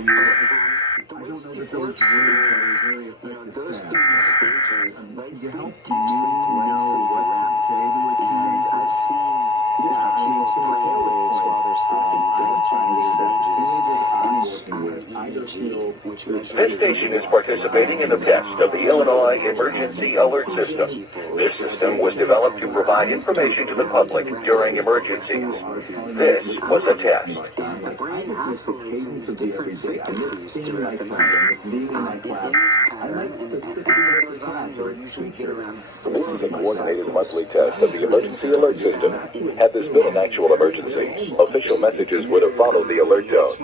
The way sleep works is, it goes through these stages. Light sleep, deep sleep, light sleep, and I've seen people's brain waves while they're sleeping go through these stages. This station is participating in the test of the Illinois Emergency Alert System. This system was developed to provide information to the public during emergencies. This was a test. The brain oscillates in these different frequencies throughout the night. This is a coordinated monthly test of the Emergency Alert System. Had this been an actual emergency, official messages would have followed the alert tone.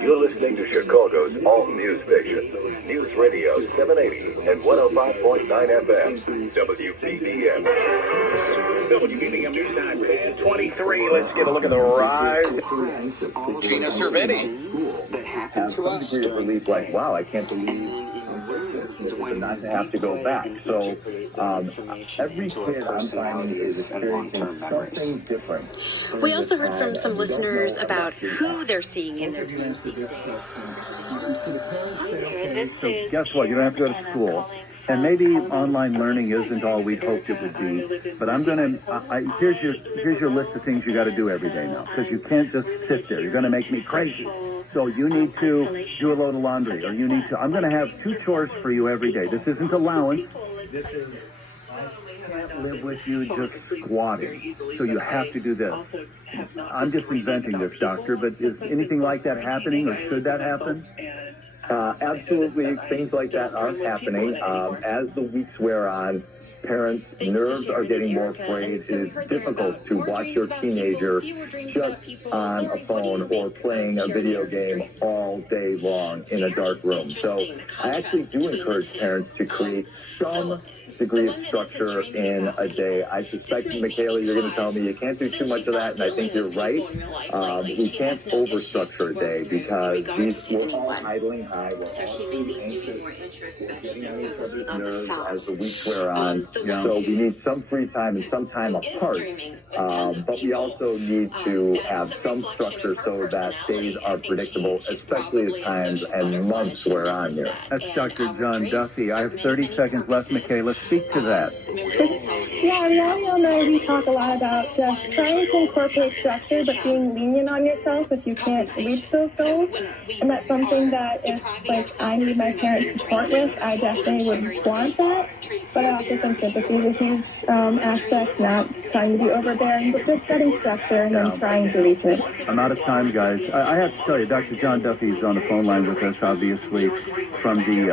You're listening to Chicago's all-news station, News Radio 780 and 105.9 FM, WBBM. WBBM News Time, 10:23. Let's get a look at the rise. Gina Cervetti. That happened to us. Some degree of relief, like, wow, I can't believe not to have to go back. So every kid I'm finding is experiencing something different. We also heard from some listeners about who they're seeing in their dreams these days. So guess what? You don't have to go to school. And maybe online learning isn't all we'd hoped it would be, but I'm going to, here's your list of things you got to do every day now, because you can't just sit there. You're going to make me crazy. So you need to do a load of laundry, or I'm going to have 2 chores for you every day. This isn't allowance. This is, I can't live with you just squatting. So you have to do this. I'm just inventing this, doctor, but is anything like that happening, or should that happen? Absolutely, things like that are happening. As the weeks wear on, parents' nerves are getting more frayed. It is difficult to watch your teenager just on a phone or playing a video game all day long in a dark room. So I actually do encourage parents to create some degree of structure in a day. I suspect, Michaela, you're going to tell me you can't do too much of that, and I think you're right. We can't overstructure a day because we're all idling high. We're all anxious. We're getting on each other's nerves as the weeks wear on. So we need some free time and some time apart. But we also need to have some structure so that days are predictable, especially as times and months wear on here. That's Dr. John Duffy. I have 30 seconds left, Michaela. Speak to that. Yeah, we all know we talk a lot about just trying to incorporate structure, but being lenient on yourself if you can't reach those goals. And that's something that if, I need my parents' support with, I definitely would want that. But I also think sympathy is a huge aspect, not trying to be overbearing, but just setting structure and then trying to reach it. I'm out of time, guys. I have to tell you, Dr. John Duffy is on the phone line with us, obviously, from the...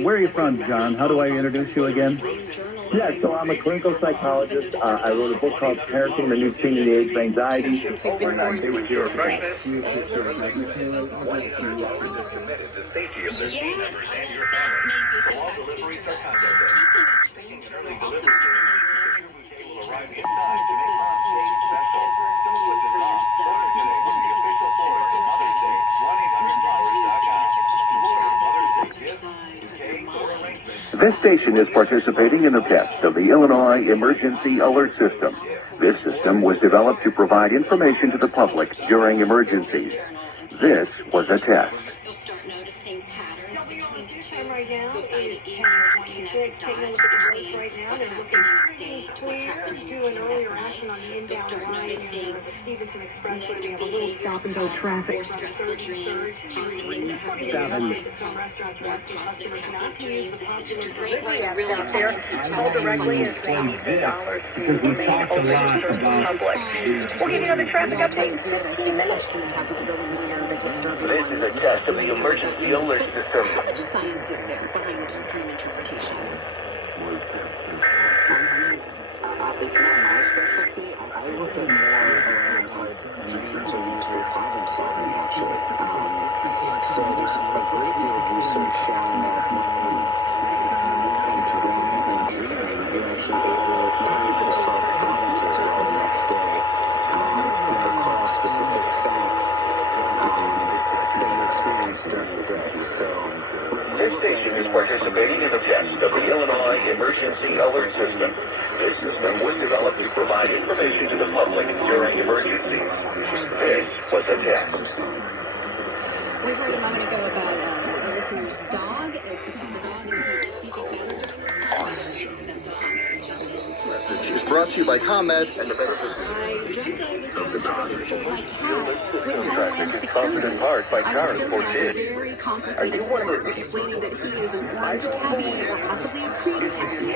where are you from, John? How do I introduce you again? Yeah, so I'm a clinical psychologist. I wrote a book called Parenting the New Teen Age of Anxiety. Overnight, with your pregnant, committed to safety of their team members and your family. All deliveries are contacted. Taking an early delivery will arrive in time to make Mom Day special. With the mom, order today from the official Florida Mother's Day, 1-800-Flowers.com. Mother's Day gift, bouquet, or arrangement. This station is participating in the test of the Illinois Emergency Alert System. This system was developed to provide information to the public during emergencies. This was a test. Right now is 10:26. Taking a look at the race right now. They're looking pretty clear to an earlier action on the inbound line in the Stevenson Expressway. We have a little stop-and-go traffic from 33rd to 48th. Some restaurants are asking customers not to use the popular delivery app out there. Call directly and save $50. Because we talked a lot about... We'll give you another traffic update. This is a test of the emergency alert system. How much science is there behind dream interpretation? It's not my specialty. I look at more around dreams are used for problem solving, actually. So there's a great deal of research showing that when dreaming, you're actually able to solve problems as well the next day. People call specific facts that you experience during the day. So This station is participating in the test of the Illinois Emergency Alert System. This system was developed to provide information to the public during emergencies. This was a test. We heard a moment ago about a listener's dog. The dog is speaking. Message is brought to you by ComEd and the I dreamt that I was going to restore my cat with Homeland Security. I was filling out a very complicated form explaining that he is an orange tabby or possibly a cream tabby.